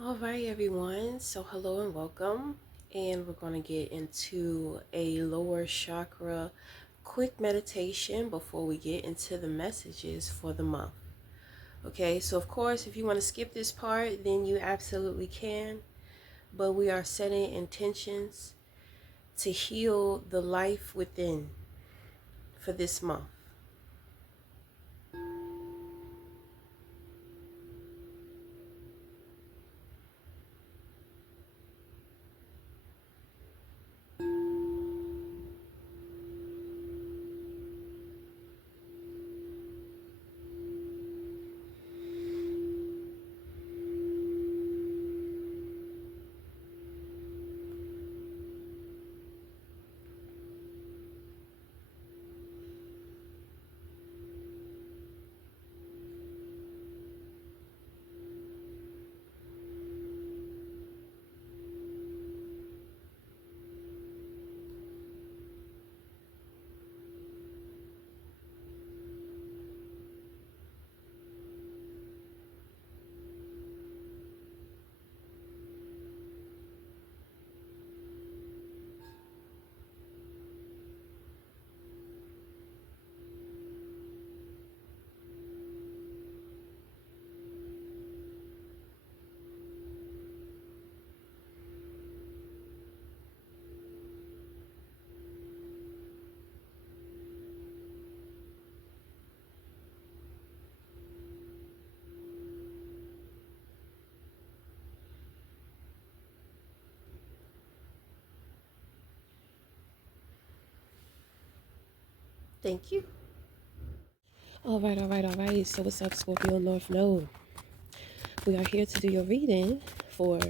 All right, everyone. So, hello and welcome. And we're going to get into a lower chakra quick meditation before we get into the messages for the month. Okay, so of course, if you want to skip this part, then you absolutely can. But we are setting intentions to heal the life within for this month. Thank you. All right. So, what's up, Scorpio North Node? We are here to do your reading for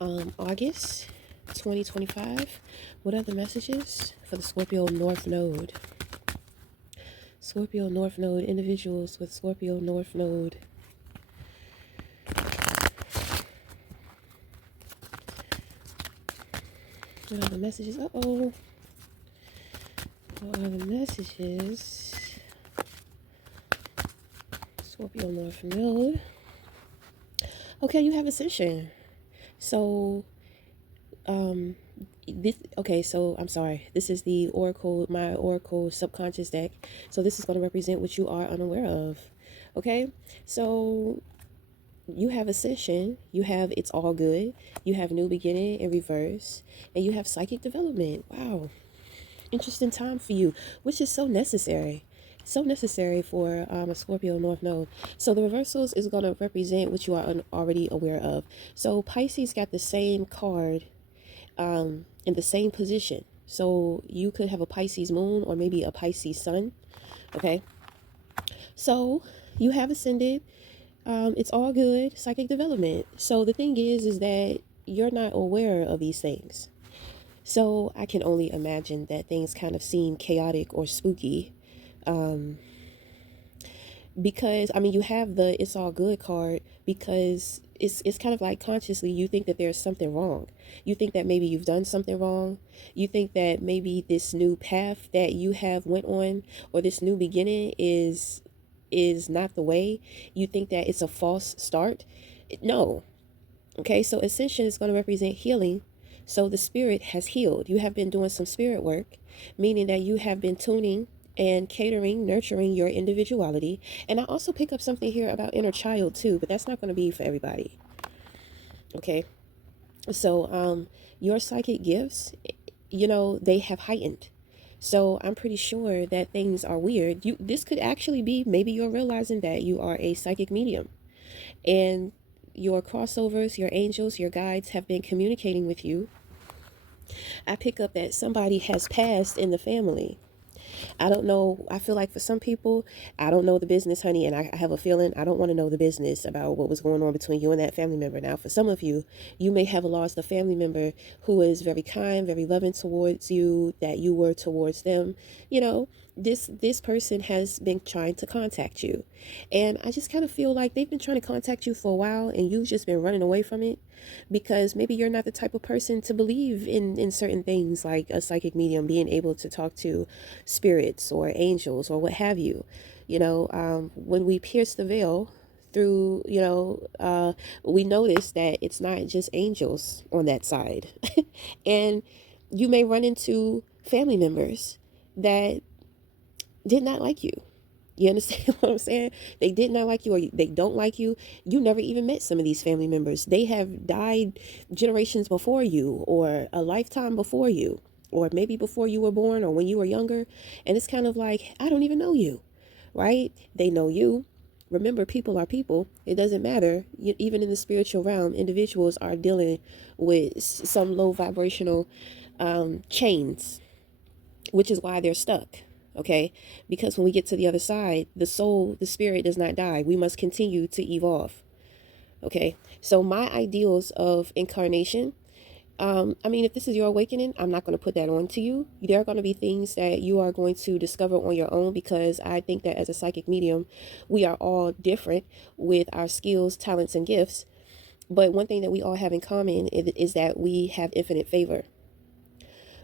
August 2025. What are the messages for the Scorpio North Node? Scorpio North Node, individuals with Scorpio North Node. What are the messages? What are the messages? Scorpio North Node. Okay, you have Ascension. So, um, so I'm sorry. This is the Oracle, my Oracle subconscious deck. So this is going to represent what you are unaware of. Okay, so you have Ascension, you have It's All Good, you have New Beginning in reverse, and you have Psychic Development. Wow, interesting time for you, which is so necessary. So necessary for a Scorpio North Node. So the reversals is going to represent what you are already aware of. So Pisces got the same card in the same position. So you could have a Pisces moon or maybe a Pisces sun. Okay. So you have ascended. It's all good. Psychic development. So the thing is that you're not aware of these things. So I can only imagine that things kind of seem chaotic or spooky. Because I mean, you have the "It's all good" card because it's kind of like consciously you think that there's something wrong. You think that maybe you've done something wrong. You think that maybe this new path that you have went on or this new beginning is not the way. You think that it's a false start. No. Okay, so ascension is going to represent healing. So the spirit has healed. You have been doing some spirit work, meaning that you have been tuning and catering, nurturing your individuality. And I also pick up something here about inner child too, but that's not going to be for everybody. Okay. So your psychic gifts, they have heightened. So I'm pretty sure that things are weird. This could actually be maybe you're realizing that you are a psychic medium and your crossovers, your angels, your guides have been communicating with you. I pick up that somebody has passed in the family. I don't know. I feel like for some people, I don't know the business, honey, and I have a feeling I don't want to know the business about what was going on between you and that family member. Now, for some of you, you may have lost a family member who is very kind, very loving towards you, that you were towards them. You know, this person has been trying to contact you, and I just kind of feel like they've been trying to contact you for a while, and you've just been running away from it because maybe you're not the type of person to believe in certain things like a psychic medium being able to talk to spirits or angels or what have you. When we pierce the veil through, we notice that it's not just angels on that side. And you may run into family members that did not like you. You understand what I'm saying? They did not like you, or they don't like you. You never even met some of these family members. They have died generations before you, or a lifetime before you, or maybe before you were born, or when you were younger. And it's kind of like, I don't even know you, right? They know you. Remember, people are people. It doesn't matter. Even in the spiritual realm, individuals are dealing with some low vibrational chains, which is why they're stuck. Okay, because when we get to the other side, the soul, the spirit does not die. We must continue to evolve. Okay, so my ideals of incarnation, I mean, if this is your awakening, I'm not going to put that on to you. There are going to be things that you are going to discover on your own, because I think that as a psychic medium, we are all different with our skills, talents, and gifts. But one thing that we all have in common is that we have infinite favor.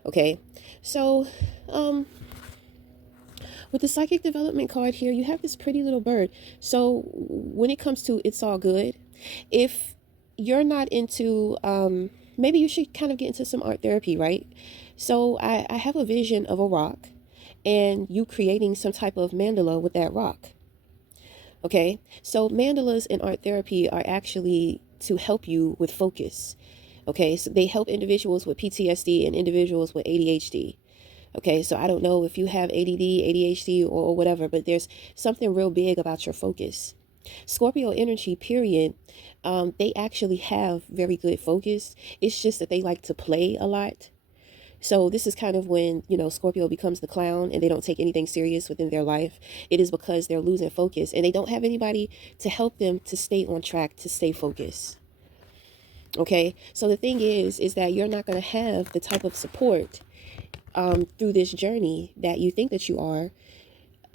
Okay, so with the psychic development card here, you have this pretty little bird. So when it comes to it's all good, if you're not into, maybe you should kind of get into some art therapy, right? So I have a vision of a rock and you creating some type of mandala with that rock. Okay, so mandalas in art therapy are actually to help you with focus. Okay, so they help individuals with PTSD and individuals with ADHD. Okay, so I don't know if you have ADD, ADHD, or whatever, but there's something real big about your focus. Scorpio energy, period, they actually have very good focus. It's just that they like to play a lot. So this is kind of when, Scorpio becomes the clown and they don't take anything serious within their life. It is because they're losing focus and they don't have anybody to help them to stay on track, to stay focused. Okay, so the thing is that you're not going to have the type of support through this journey that you think that you are.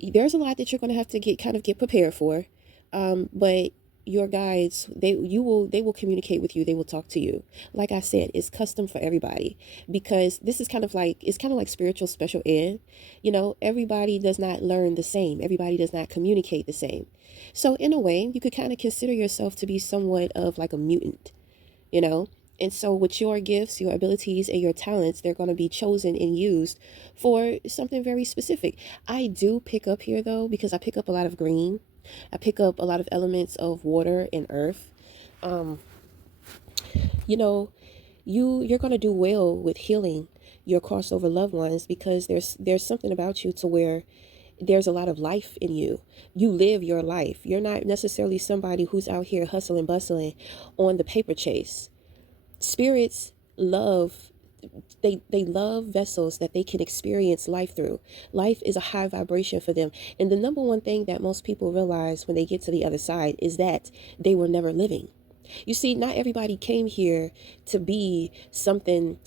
There's a lot that you're going to have to get prepared for, but your guides, they will communicate with you. They will talk to you. Like I said, it's custom for everybody, because this is it's kind of like spiritual special ed. Everybody does not learn the same. Everybody does not communicate the same. So in a way, you could kind of consider yourself to be somewhat of like a mutant, you know. And so with your gifts, your abilities, and your talents, they're going to be chosen and used for something very specific. I do pick up here, though, because I pick up a lot of green. I pick up a lot of elements of water and earth. Um, you're going to do well with healing your crossover loved ones, because there's something about you to where there's a lot of life in you. You live your life. You're not necessarily somebody who's out here hustling, bustling on the paper chase. Spirits love, they love vessels that they can experience life through. Life is a high vibration for them. And the number one thing that most people realize when they get to the other side is that they were never living. You see, not everybody came here to be something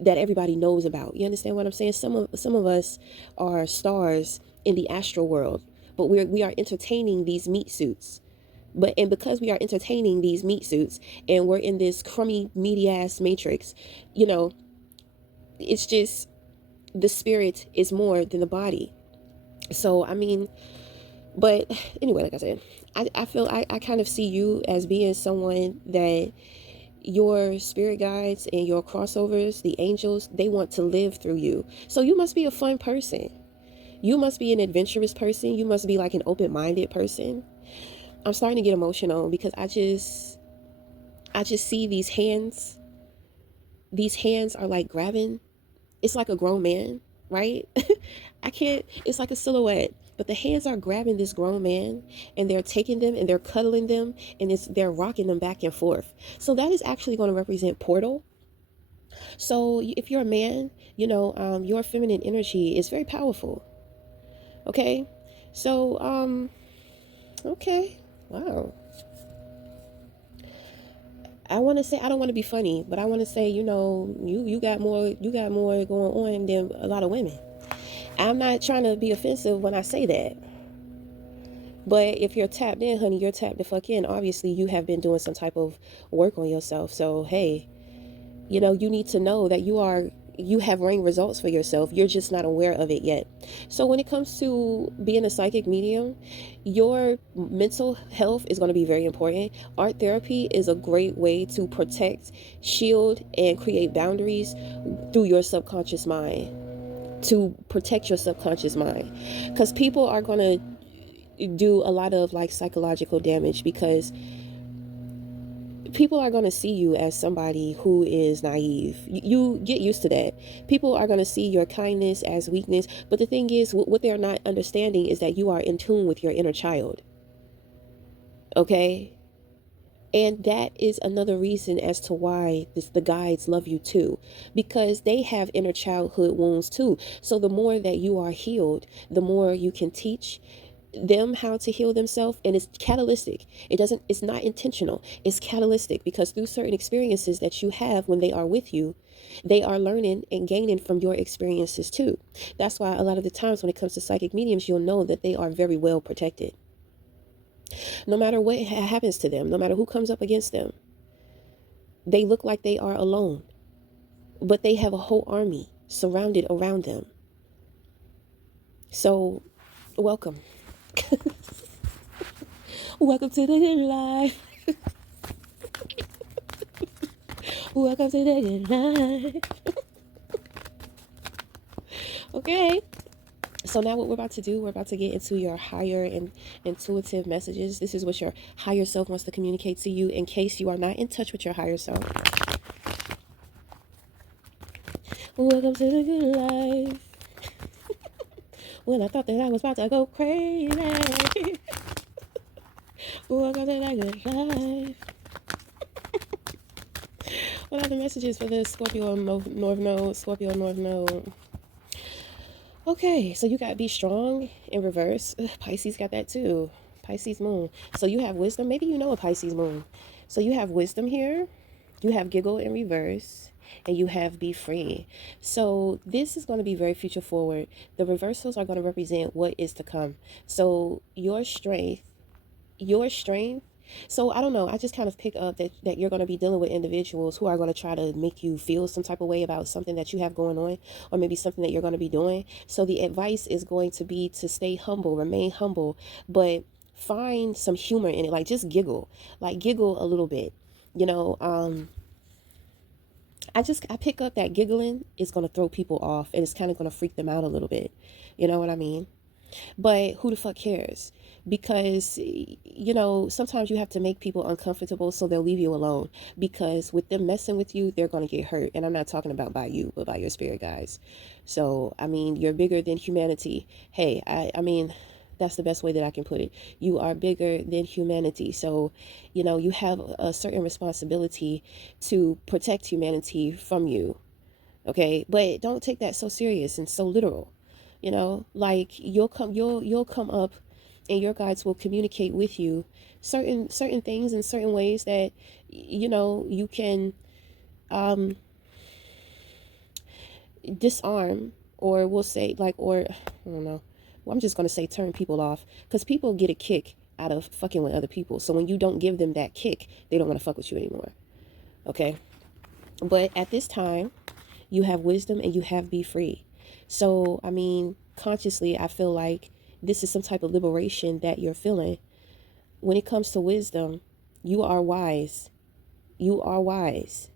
that everybody knows about. You understand what I'm saying? Some of us are stars in the astral world, but we are entertaining these meat suits. And because we are entertaining these meat suits and we're in this crummy, meaty ass matrix, it's just the spirit is more than the body. So, I mean, but anyway, like I said, I feel I kind of see you as being someone that your spirit guides and your crossovers, the angels, they want to live through you. So you must be a fun person. You must be an adventurous person. You must be like an open-minded person. I'm starting to get emotional because I just see these hands. These hands are like grabbing. It's like a grown man, right? It's like a silhouette, but the hands are grabbing this grown man and they're taking them and they're cuddling them and they're rocking them back and forth. So that is actually going to represent portal. So if you're a man, your feminine energy is very powerful. Okay. So, okay. Wow. I want to say, I don't want to be funny, but I want to say, you got more going on than a lot of women. I'm not trying to be offensive when I say that. But if you're tapped in, honey, you're tapped the fuck in. Obviously, you have been doing some type of work on yourself. So, hey, you need to know that you are you have ring results for yourself. You're just not aware of it yet. So when it comes to being a psychic medium, your mental health is going to be very important. Art therapy is a great way to protect, shield, and create boundaries through your subconscious mind, to protect your subconscious mind, because people are going to do a lot of like psychological damage, because people are going to see you as somebody who is naive. You get used to that. People are going to see your kindness as weakness. But the thing is, what they're not understanding is that you are in tune with your inner child. Okay? And that is another reason as to why the guides love you too, because they have inner childhood wounds too. So the more that you are healed, the more you can teach them how to heal themselves. And it's catalytic. It's not intentional, it's catalytic, because through certain experiences that you have when they are with you, they are learning and gaining from your experiences too. That's why a lot of the times when it comes to psychic mediums, you'll know that they are very well protected. No matter what happens to them, no matter who comes up against them, they look like they are alone, but they have a whole army surrounded around them. So welcome. Welcome to the good life. Welcome to the good life. Okay. So now what we're about to do, we're about to get into your higher and intuitive messages. This is what your higher self wants to communicate to you in case you are not in touch with your higher self. Welcome to the good life. When I thought that I was about to go crazy. Welcome to the good life. What are the messages for the Scorpio North Node? Scorpio North Node. Okay, so you got be strong in reverse. Pisces got that too. Pisces moon. So you have wisdom. Maybe you know a Pisces moon. So you have wisdom here. You have giggle in reverse. And you have be free. So this is going to be very future forward. The reversals are going to represent what is to come. So your strength. So I don't know, I just kind of pick up that you're going to be dealing with individuals who are going to try to make you feel some type of way about something that you have going on, or maybe something that you're going to be doing. So the advice is going to be to stay humble, remain humble, but find some humor in it. Like just giggle, like giggle a little bit, you know. I pick up that giggling is going to throw people off, and it's kind of going to freak them out a little bit, you know what I mean? But who the fuck cares? Because, you know, sometimes you have to make people uncomfortable so they'll leave you alone. Because with them messing with you, they're going to get hurt. And I'm not talking about by you, but by your spirit guides. So, I mean, you're bigger than humanity. Hey, I mean, that's the best way that I can put it. You are bigger than humanity. So, you know, you have a certain responsibility to protect humanity from you. Okay? But don't take that so serious and so literal. You know, like you'll come up, and your guides will communicate with you certain things in certain ways that you know you can disarm, or we'll say like, or I don't know, well, I'm just going to say turn people off, because people get a kick out of fucking with other people. So when you don't give them that kick, they don't want to fuck with you anymore. Okay? But at this time, you have wisdom and you have be free. So, I mean, consciously, I feel like this is some type of liberation that you're feeling. When it comes to wisdom, you are wise. You are wise.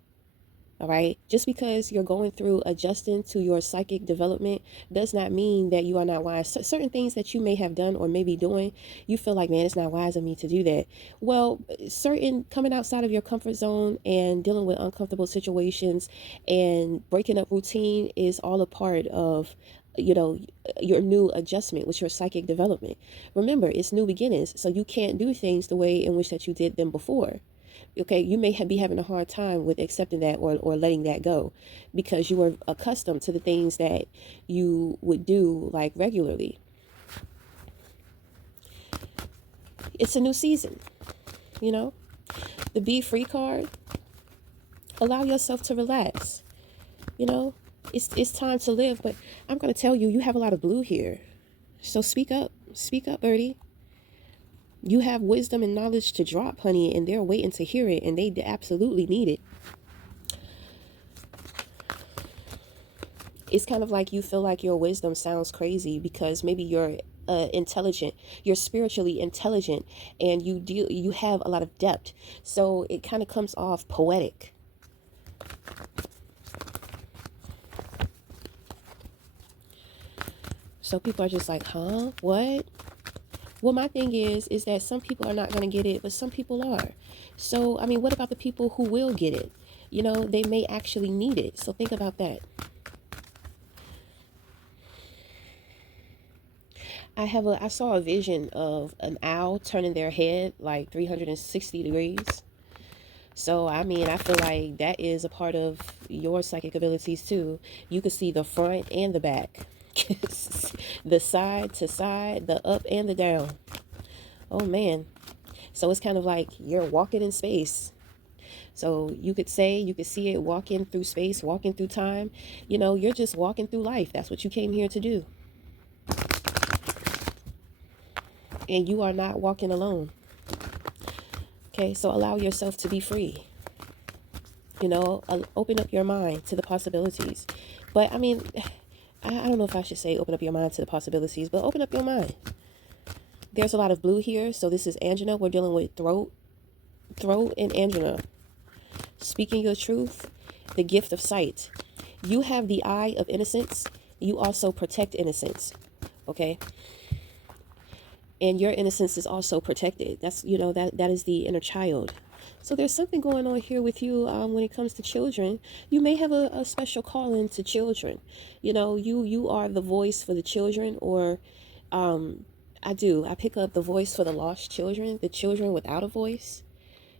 All right. Just because you're going through adjusting to your psychic development does not mean that you are not wise. Certain things that you may have done or may be doing, you feel like, man, it's not wise of me to do that. Well, certain coming outside of your comfort zone and dealing with uncomfortable situations and breaking up routine is all a part of, you know, your new adjustment with your psychic development. Remember, it's new beginnings, so you can't do things the way in which that you did them before. Okay, you may be having a hard time with accepting that, or letting that go, because you were accustomed to the things that you would do like regularly. It's a new season, you know. The Be Free card, allow yourself to relax, you know. It's time to live. But I'm going to tell you, you have a lot of blue here, so speak up, birdie. You have wisdom and knowledge to drop, honey, and they're waiting to hear it, and they absolutely need it. It's kind of like you feel like your wisdom sounds crazy because maybe you're intelligent, you're spiritually intelligent, and you have a lot of depth, so it kind of comes off poetic. So people are just like, huh, what? Well, my thing is that some people are not going to get it, but some people are. So I mean, what about the people who will get it? You know, they may actually need it, so think about that. I saw a vision of an owl turning their head like 360 degrees. So I mean, I feel like that is a part of your psychic abilities too. You can see the front and the back. The side to side, the up and the down. Oh man. So it's kind of like you're walking in space. So you could say, you could see it walking through space, walking through time. You know, you're just walking through life. That's what you came here to do. And you are not walking alone. Okay, so allow yourself to be free. You know, open up your mind to the possibilities. But I mean, I don't know if I should say open up your mind to the possibilities, but open up your mind. There's a lot of blue here. So this is angina. We're dealing with throat and angina. Speaking your truth, the gift of sight. You have the eye of innocence. You also protect innocence. Okay. And your innocence is also protected. That's, you know, that is the inner child. So there's something going on here with you when it comes to children. You may have a special calling to children. You know, you are the voice for the children, or I pick up the voice for the lost children, the children without a voice.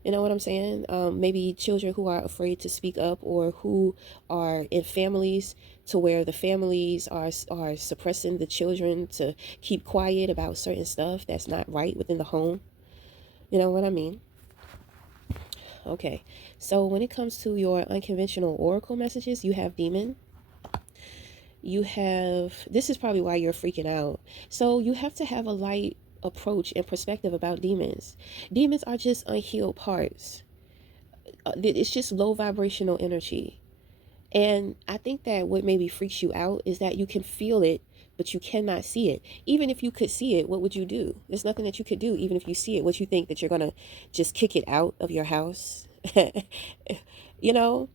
You know what I'm saying? Maybe children who are afraid to speak up, or who are in families to where the families are suppressing the children to keep quiet about certain stuff that's not right within the home. You know what I mean? Okay. So when it comes to your unconventional oracle messages, you have demon. You have, this is probably why you're freaking out. So you have to have a light approach and perspective about demons. Demons are just unhealed parts. It's just low vibrational energy. And I think that what maybe freaks you out is that you can feel it, but you cannot see it. Even if you could see it, what would you do? There's nothing that you could do. Even if you see it, what you think that you're going to just kick it out of your house? You know?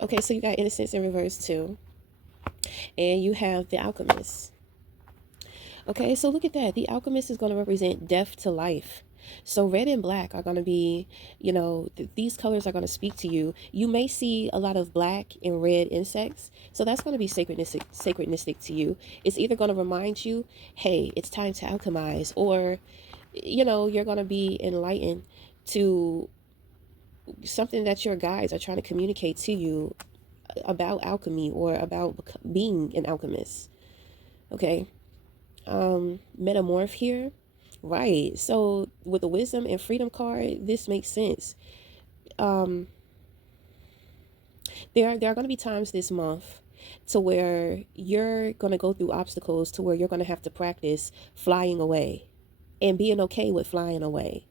Okay, so you got innocence in reverse too. And you have the alchemist. Okay, so look at that. The alchemist is going to represent death to life. So red and black are going to be, you know, these colors are going to speak to you. You may see a lot of black and red insects. So that's going to be synchronistic to you. It's either going to remind you, hey, it's time to alchemize, or, you know, you're going to be enlightened to something that your guides are trying to communicate to you about alchemy, or about being an alchemist. Okay. Metamorph here. Right. So with the wisdom and freedom card, this makes sense. Um, there are going to be times this month to where you're going to go through obstacles, to where you're going to have to practice flying away and being okay with flying away,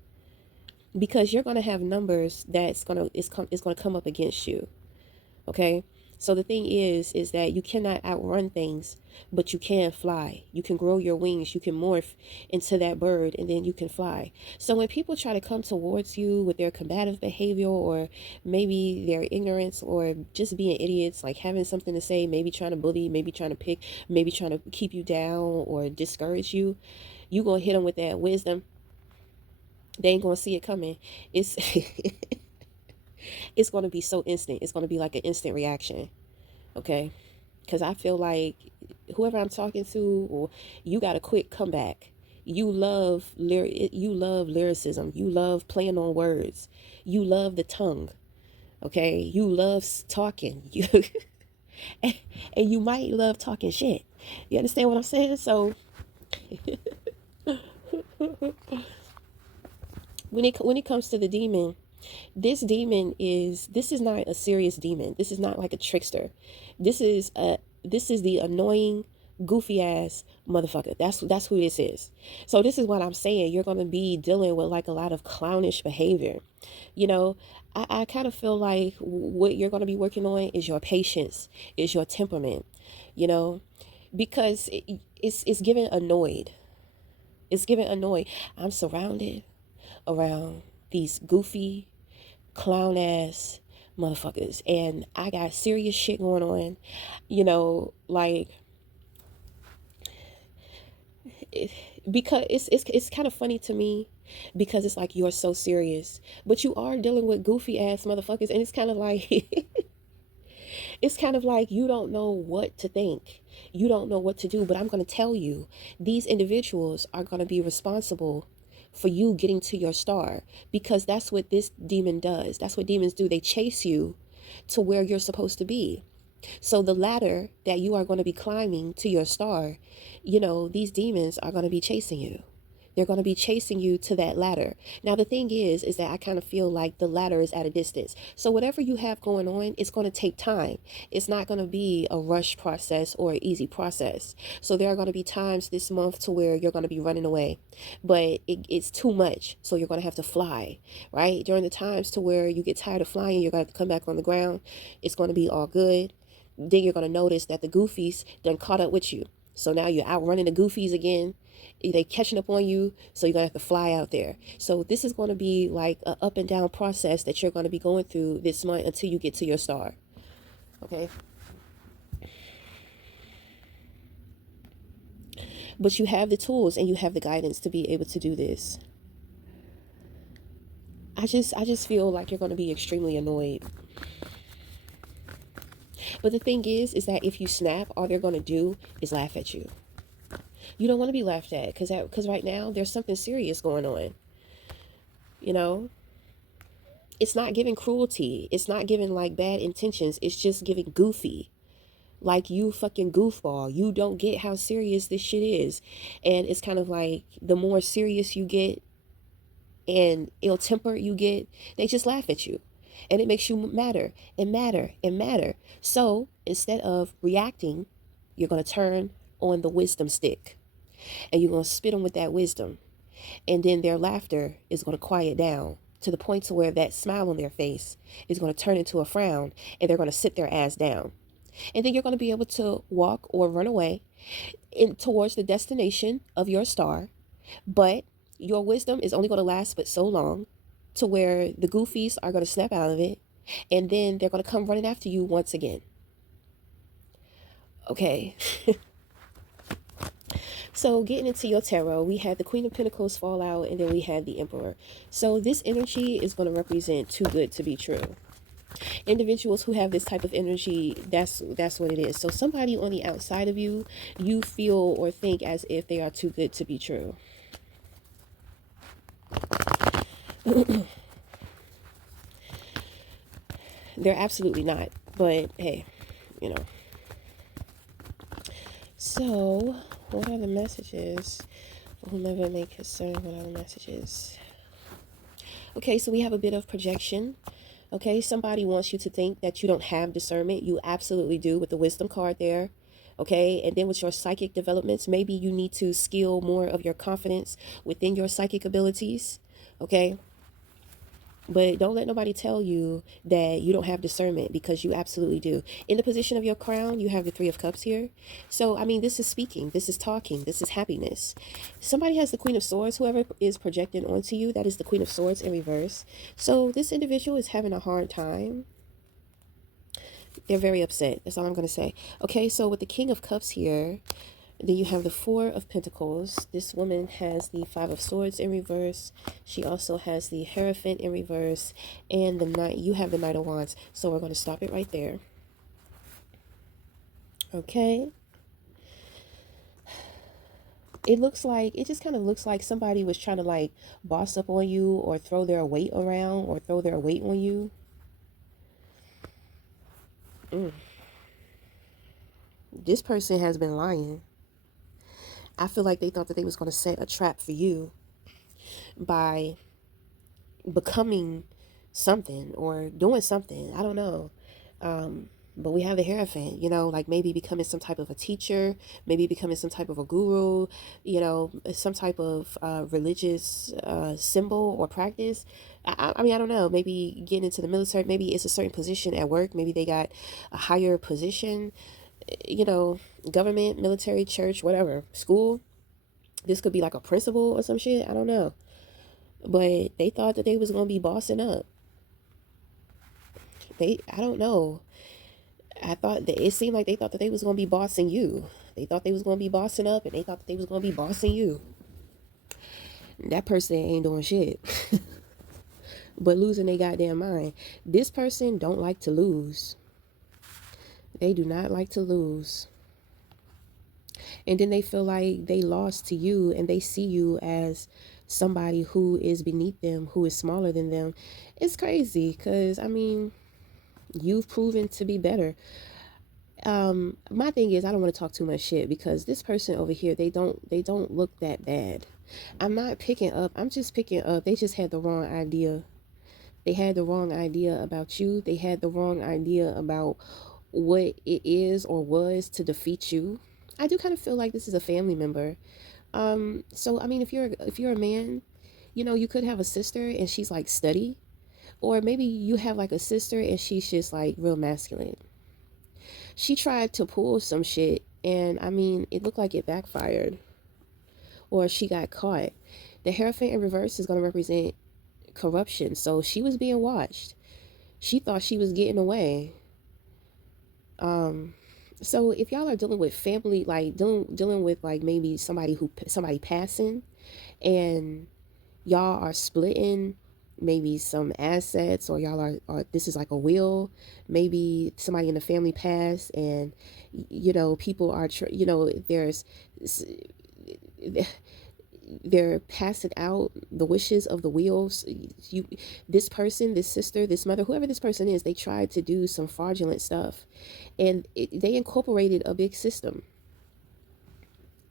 because you're going to have numbers that's going to is going to come up against you. Okay. So the thing is that you cannot outrun things, but you can fly. You can grow your wings. You can morph into that bird, and then you can fly. So when people try to come towards you with their combative behavior, or maybe their ignorance, or just being idiots, like having something to say, maybe trying to bully, maybe trying to pick, maybe trying to keep you down or discourage you, you going to hit them with that wisdom. They ain't going to see it coming. It's it's going to be so instant. It's going to be like an instant reaction. Okay. Because I feel like whoever I'm talking to, or you got a quick comeback. You love lyricism. You love playing on words. You love the tongue. Okay. You love talking. You and you might love talking shit. You understand what I'm saying? So when it comes to the demon, this is not a serious demon. This is not like a trickster. This is the annoying goofy ass motherfucker. That's who this is. So this is what I'm saying. You're gonna be dealing with like a lot of clownish behavior. You know, I kind of feel like what you're gonna be working on is your patience, is your temperament. You know, because it's given annoyed. It's given annoyed. I'm surrounded around these goofy clown ass motherfuckers, and I got serious shit going on. Like it, because it's kind of funny to me because it's like you're so serious, but you are dealing with goofy ass motherfuckers, and it's kind of like it's kind of like you don't know what to think. You don't know what to do, but I'm going to tell you, these individuals are going to be responsible for you getting to your star, because that's what this demon does. That's what demons do. They chase you to where you're supposed to be. So the ladder that you are going to be climbing to your star, these demons are going to be chasing you. They're going to be chasing you to that ladder. Now, the thing is that I kind of feel like the ladder is at a distance. So whatever you have going on, it's going to take time. It's not going to be a rush process or an easy process. So there are going to be times this month to where you're going to be running away, but it's too much. So you're going to have to fly, right? During the times to where you get tired of flying, you're going to have to come back on the ground. It's going to be all good. Then you're going to notice that the goofies done caught up with you. So now you're out running the goofies again. They catching up on you, so you're gonna have to fly out there. So this is going to be like an up and down process that you're going to be going through this month until you get to your star. Okay, but you have the tools and you have the guidance to be able to do this. I just feel like you're going to be extremely annoyed. But the thing is that if you snap, all they're going to do is laugh at you. You don't want to be laughed at, because right now there's something serious going on. You know, it's not giving cruelty. It's not giving like bad intentions. It's just giving goofy. Like, you fucking goofball. You don't get how serious this shit is. And it's kind of like the more serious you get and ill tempered you get, they just laugh at you. And it makes you matter and matter and matter. So instead of reacting, you're going to turn on the wisdom stick and you're going to spit them with that wisdom. And then their laughter is going to quiet down to the point to where that smile on their face is going to turn into a frown, and they're going to sit their ass down. And then you're going to be able to walk or run away towards the destination of your star. But your wisdom is only going to last but so long, to where the goofies are going to snap out of it, and then they're going to come running after you once again. Okay. So getting into your tarot, we had the Queen of Pentacles fall out, and then we had the Emperor. So this energy is going to represent too good to be true. Individuals who have this type of energy, that's what it is. So somebody on the outside of you, you feel or think as if they are too good to be true. They're absolutely not. But hey, you know. So, what are the messages? For whomever may concern, what are the messages? Okay, so we have a bit of projection. Okay, somebody wants you to think that you don't have discernment. You absolutely do, with the wisdom card there. Okay, and then with your psychic developments, maybe you need to skill more of your confidence within your psychic abilities. Okay, but don't let nobody tell you that you don't have discernment, because you absolutely do. In the position of your crown, you have the Three of Cups here. So, I mean, this is speaking, this is talking, this is happiness. Somebody has the Queen of Swords. Whoever is projecting onto you, that is the Queen of Swords in reverse. So this individual is having a hard time. They're very upset. That's all I'm going to say. Okay, so with the King of Cups here, then you have the Four of Pentacles. This woman has the Five of Swords in reverse. She also has the Hierophant in reverse. And the Knight, you have the Knight of Wands. So we're going to stop it right there. Okay. It just kind of looks like somebody was trying to like boss up on you, or throw their weight around, or throw their weight on you. This person has been lying. I feel like they thought that they was going to set a trap for you by becoming something or doing something. I don't know. But we have the Hierophant, like maybe becoming some type of a teacher, maybe becoming some type of a guru, some type of religious symbol or practice. I mean, I don't know. Maybe getting into the military, maybe it's a certain position at work. Maybe they got a higher position, you know, government, military, church, whatever, school. This could be like a principal or some shit. I don't know. But they thought that they was going to be bossing up. I don't know. I thought that it seemed like they thought that they was gonna be bossing you. They thought they was gonna be bossing up, and they thought that they was gonna be bossing you. That person ain't doing shit, but losing their goddamn mind. This person don't like to lose. They do not like to lose, and then they feel like they lost to you, and they see you as somebody who is beneath them, who is smaller than them. It's crazy, cause I mean, you've proven to be better. My thing is I don't want to talk too much shit because this person over here, they don't look that bad. I'm not picking up, I'm just picking up, they just had the wrong idea. They had the wrong idea about you. They had the wrong idea about what it is or was to defeat you. I do kind of feel like this is a family member. So I mean, if you're a man, you could have a sister and she's like steady, or maybe you have like a sister and she's just like real masculine. She tried to pull some shit, and I mean, it looked like it backfired, or she got caught. The Hierophant in reverse is going to represent corruption, so she was being watched. She thought she was getting away. Um, so if y'all are dealing with family, like dealing with like maybe somebody passing, and y'all are splitting maybe some assets, or y'all are this is like a will, maybe somebody in the family passed, and people are there's they're passing out the wishes of the wheels. This person, this sister, this mother, whoever this person is, they tried to do some fraudulent stuff, and they incorporated a big system.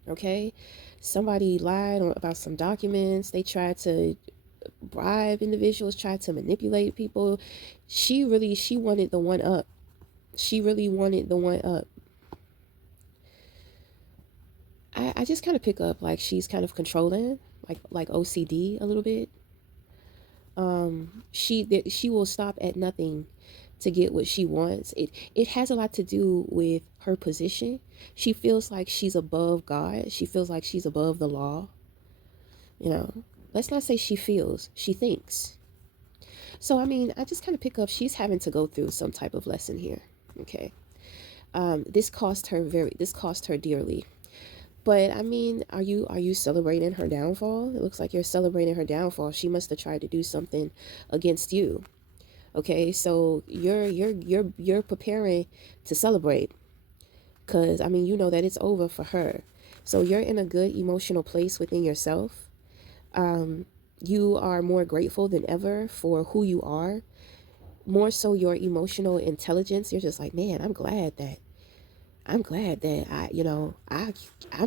Okay, somebody lied about some documents. They tried to bribe individuals, tried to manipulate people. She wanted the one up. She really wanted the one up. I just kind of pick up like she's kind of controlling, like OCD a little bit. She will stop at nothing to get what she wants. It has a lot to do with her position. She feels like she's above God. She feels like she's above the law. You know, let's not say she feels, she thinks. So I mean, I just kind of pick up she's having to go through some type of lesson here. Okay. This cost her dearly. But I mean, are you celebrating her downfall? It looks like you're celebrating her downfall. She must have tried to do something against you. Okay, so you're preparing to celebrate, cuz I mean, you know that it's over for her. So you're in a good emotional place within yourself. You are more grateful than ever for who you are. More so your emotional intelligence. You're just like, "Man, I'm glad that I'm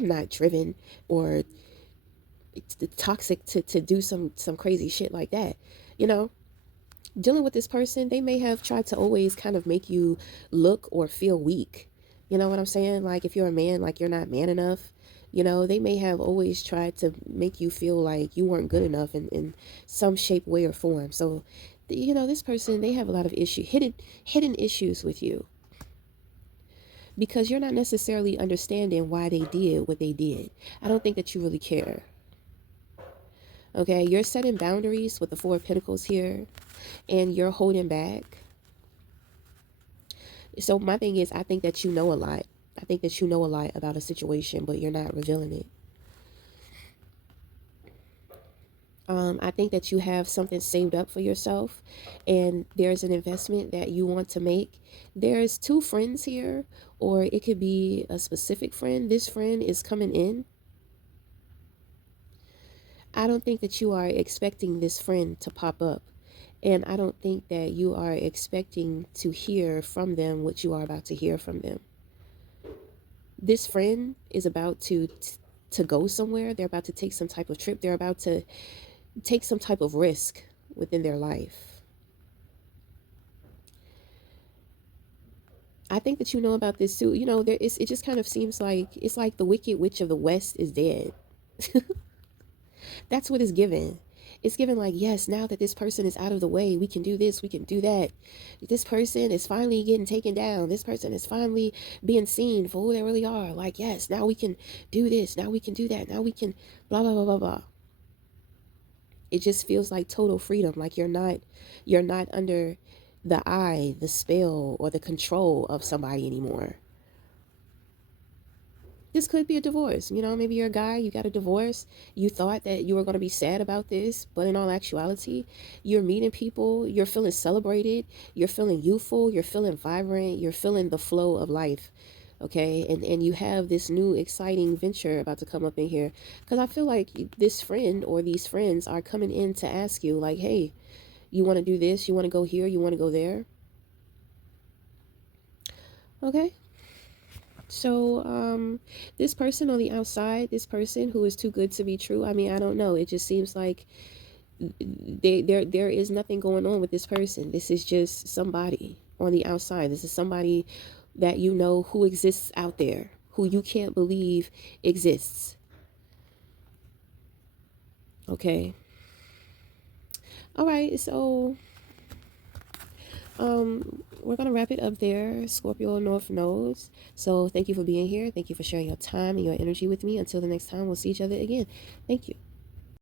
not driven or toxic to do some crazy shit like that." You know, dealing with this person, they may have tried to always kind of make you look or feel weak. You know what I'm saying? Like if you're a man, like you're not man enough. They may have always tried to make you feel like you weren't good enough in some shape, way, or form. So, this person, they have a lot of hidden issues with you, because you're not necessarily understanding why they did what they did. I don't think that you really care. Okay, you're setting boundaries with the Four of Pentacles here, and you're holding back. So my thing is, I think that you know a lot. I think that you know a lot about a situation, but you're not revealing it. I think that you have something saved up for yourself, and there's an investment that you want to make. There's two friends here, or it could be a specific friend. This friend is coming in. I don't think that you are expecting this friend to pop up. And I don't think that you are expecting to hear from them what you are about to hear from them. This friend is about to go somewhere. They're about to take some type of trip. They're about to take some type of risk within their life. I think that you know about this too. You know, there is, it just kind of seems like it's like the Wicked Witch of the West is dead. That's what it's given. It's given like, yes, now that this person is out of the way, we can do this, we can do that. This person is finally getting taken down. This person is finally being seen for who they really are. Like, yes, now we can do this, now we can do that, now we can blah blah blah blah blah. It just feels like total freedom. Like you're not under the eye, the spell, or the control of somebody anymore. This could be a divorce. You know, maybe you're a guy, you got a divorce. You thought that you were going to be sad about this, but in all actuality, you're meeting people, you're feeling celebrated, you're feeling youthful, you're feeling vibrant, you're feeling the flow of life. Okay, and you have this new exciting venture about to come up in here, because I feel like this friend or these friends are coming in to ask you, like, hey, you want to do this, you want to go here, you want to go there. Okay, so, this person on the outside, this person who is too good to be true, I mean, I don't know. It just seems like there is nothing going on with this person. This is just somebody on the outside. This is somebody that you know who exists out there, who you can't believe exists. Okay. All right. So, we're gonna wrap it up there. Scorpio North knows. So thank you for being here. Thank you for sharing your time and your energy with me. Until the next time, we'll see each other again. Thank you.